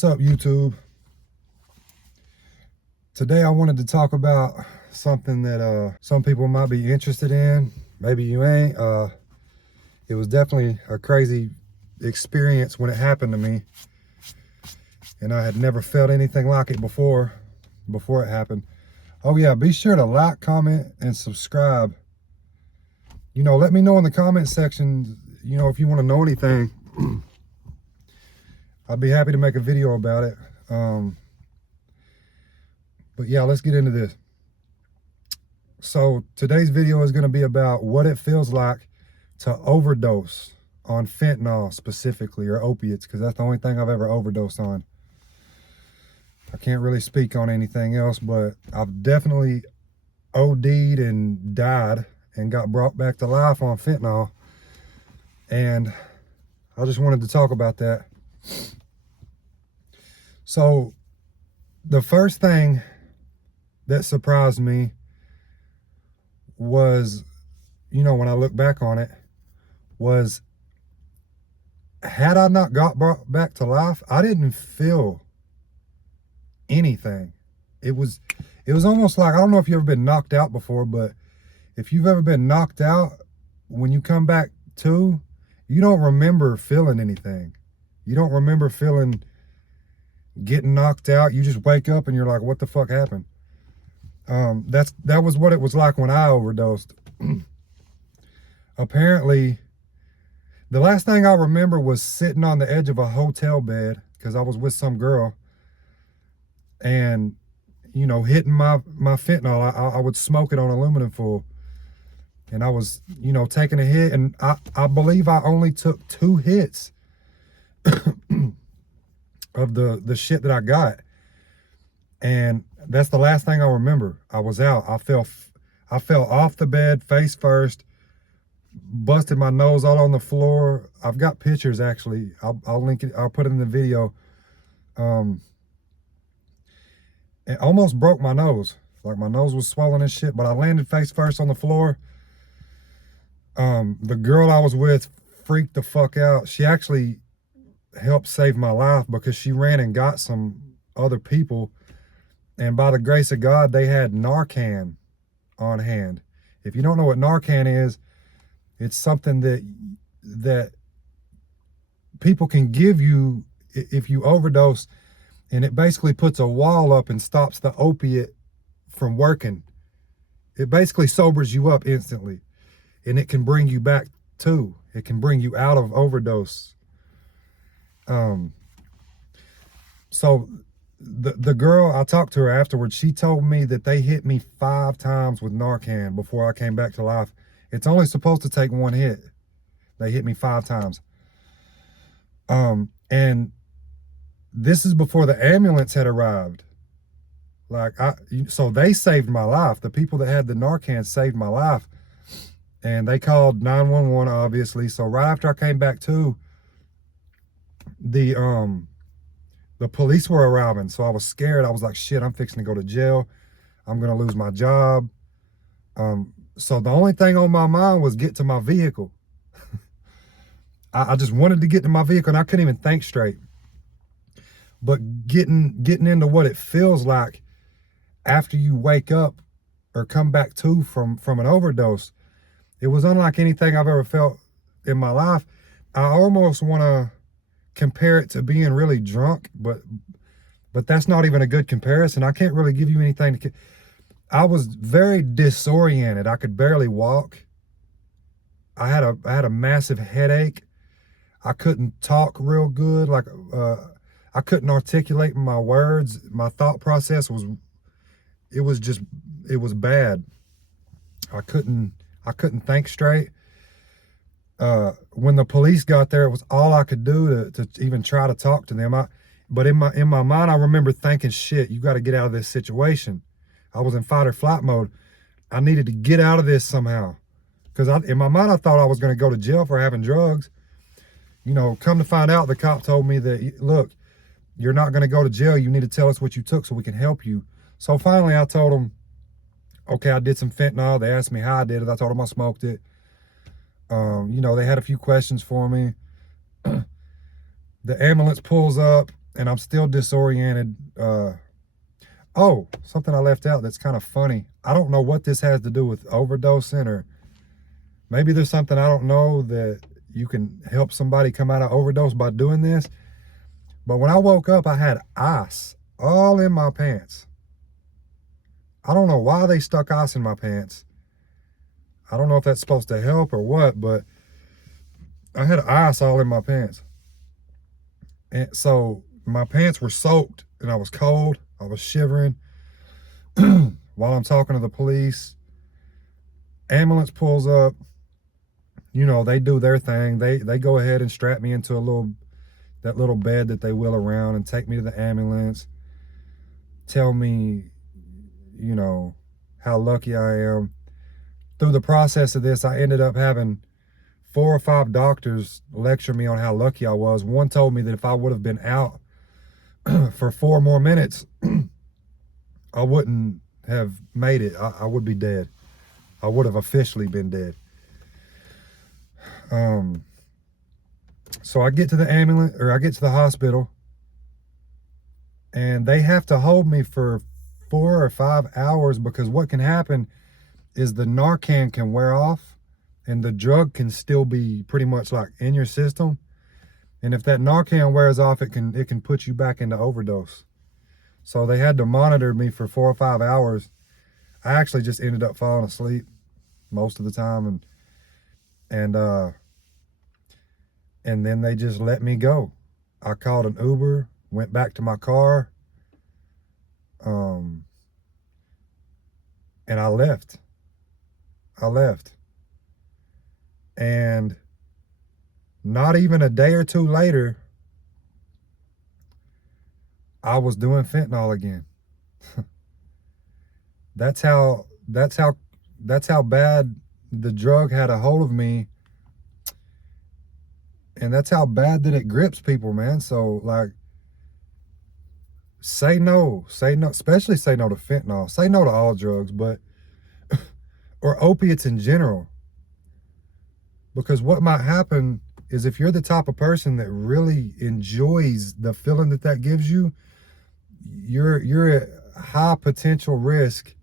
What's up, YouTube? Today I wanted to talk about something that some people might be interested in. Maybe you ain't. It was definitely a crazy experience when it happened to me, and I had never felt anything like it before it happened. Oh yeah, be sure to like, comment, and subscribe. Let me know in the comment section, if you want to know anything. I'd be happy to make a video about it. But yeah, let's get into this. So today's video is going to be about what it feels like to overdose on fentanyl specifically, or opiates, because that's the only thing I've ever overdosed on. I can't really speak on anything else, but I've definitely OD'd and died and got brought back to life on fentanyl. And I just wanted to talk about that. So the first thing that surprised me was, when I look back on it, was had I not got brought back to life, I didn't feel anything. It was almost like, I don't know if you've ever been knocked out before, but if you've ever been knocked out, when you come back to, you don't remember feeling anything. You don't remember getting knocked out. You just wake up and you're like, what the fuck happened? That was what it was like when I overdosed. Apparently, the last thing I remember was sitting on the edge of a hotel bed, because I was with some girl, and hitting my fentanyl. I would smoke it on aluminum foil, and I was taking a hit, and I believe I only took 2 hits of the shit that I got, and that's the last thing I remember. I was out. I fell off the bed face first, busted my nose all on the floor. I've got pictures, actually. I'll link it. I'll put it in the video. It almost broke my nose. Like, my nose was swollen and shit, but I landed face first on the floor. The girl I was with freaked the fuck out. She actually helped save my life, because she ran and got some other people, and by the grace of God, they had Narcan on hand. If you don't know what Narcan is, it's something that people can give you if you overdose, and it basically puts a wall up and stops the opiate from working. It basically sobers you up instantly, and it can bring you back too. It can bring you out of overdose. So the girl, I talked to her afterwards, she told me that they hit me 5 times with Narcan before I came back to life. It's only supposed to take 1 hit. They hit me 5 times. And this is before the ambulance had arrived. So they saved my life. The people that had the Narcan saved my life. And they called 911, obviously. So right after I came back to, the police were arriving. So I was scared. I was like, shit, I'm fixing to go to jail. I'm going to lose my job. So the only thing on my mind was get to my vehicle. I just wanted to get to my vehicle, and I couldn't even think straight. But getting into what it feels like after you wake up or come back to from an overdose, it was unlike anything I've ever felt in my life. I almost want to compare it to being really drunk, but that's not even a good comparison. I can't really give you anything I was very disoriented. I could barely walk. I had a massive headache. I couldn't talk real good. I couldn't articulate my words. My thought process was bad. I couldn't think straight. When the police got there, it was all I could do to even try to talk to them. But in my mind, I remember thinking, shit, you got to get out of this situation. I was in fight or flight mode. I needed to get out of this somehow. Because in my mind, I thought I was going to go to jail for having drugs. Come to find out, the cop told me that, look, you're not going to go to jail. You need to tell us what you took so we can help you. So finally, I told them, okay, I did some fentanyl. They asked me how I did it. I told them I smoked it. They had a few questions for me. The ambulance pulls up. and I'm still disoriented. Oh, something I left out that's kind of funny. I don't know what this has to do with overdosing, or maybe there's something I don't know that you can help somebody come out of overdose by doing this. But when I woke up, I had ice all in my pants. I don't know why they stuck ice in my pants. I don't know if that's supposed to help or what, but I had ice all in my pants. And so my pants were soaked and I was cold. I was shivering while I'm talking to the police. Ambulance pulls up. You know, they do their thing. They go ahead and strap me into that little bed that they wheel around and take me to the ambulance. Tell me, you know, how lucky I am. Through the process of this, I ended up having 4 or 5 doctors lecture me on how lucky I was. One told me that if I would have been out for 4 more minutes, I wouldn't have made it. I would be dead. I would have officially been dead. So I get to the ambulance, or I get to the hospital, and they have to hold me for 4 or 5 hours, because what can happen is the Narcan can wear off and the drug can still be pretty much like in your system. And if that Narcan wears off, it can put you back into overdose. So they had to monitor me for 4 or 5 hours. I actually just ended up falling asleep most of the time, and then they just let me go. I called an Uber, went back to my car, and I left. And not even a day or two later, I was doing fentanyl again. That's how bad the drug had a hold of me. And that's how bad that it grips people, man. So like, say no, especially say no to fentanyl. Say no to all drugs, but, or opiates in general. Because what might happen is, if you're the type of person that really enjoys the feeling that gives you, you're at high potential risk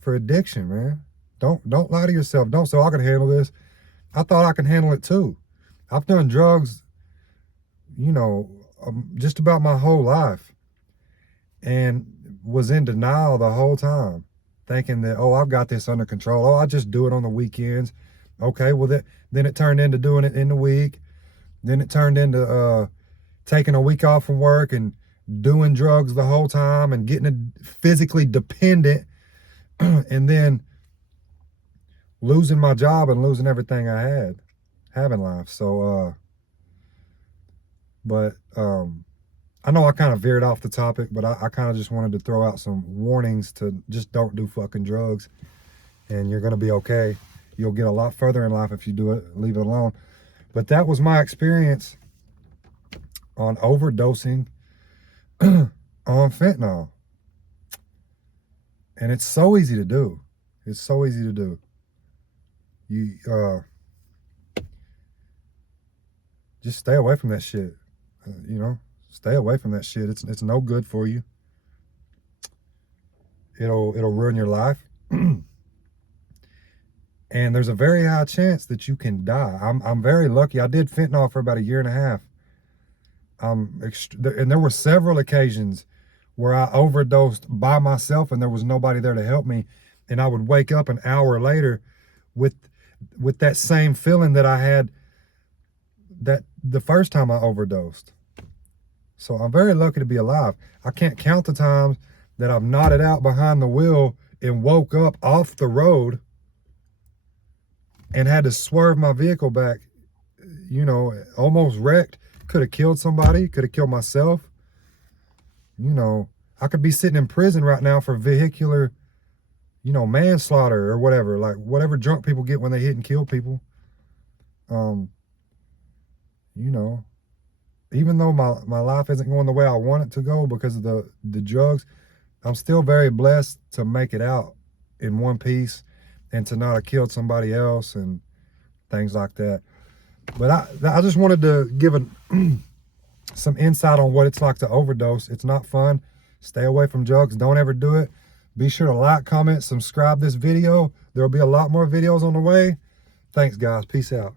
for addiction, man. Don't lie to yourself. Don't say, I can handle this. I thought I can handle it too. I've done drugs, you know, just about my whole life, and was in denial the whole time, thinking that, oh, I've got this under control. Oh, I just do it on the weekends. Okay, well, then it turned into doing it in the week. Then it turned into taking a week off from work and doing drugs the whole time and getting physically dependent, and then losing my job and losing everything I had in life. So, I know I kind of veered off the topic, but I kind of just wanted to throw out some warnings to just don't do fucking drugs, and you're going to be okay. You'll get a lot further in life if you do it, leave it alone. But that was my experience on overdosing on fentanyl. And it's so easy to do. It's so easy to do. You just stay away from that shit. You know, stay away from that shit. It's no good for you. It'll ruin your life. And there's a very high chance that you can die. I'm very lucky. I did fentanyl for about 1.5 years. And there were several occasions where I overdosed by myself and there was nobody there to help me. And I would wake up an hour later with that same feeling that I had that the first time I overdosed. So I'm very lucky to be alive. I can't count the times that I've nodded out behind the wheel and woke up off the road and had to swerve my vehicle back, you know, almost wrecked. Could have killed somebody, could have killed myself. You know, I could be sitting in prison right now for vehicular, you know, manslaughter or whatever, like whatever drunk people get when they hit and kill people. You know, even though my life isn't going the way I want it to go because of the drugs, I'm still very blessed to make it out in one piece and to not have killed somebody else and things like that. But I just wanted to give some insight on what it's like to overdose. It's not fun. Stay away from drugs. Don't ever do it. Be sure to like, comment, subscribe this video. There will be a lot more videos on the way. Thanks, guys. Peace out.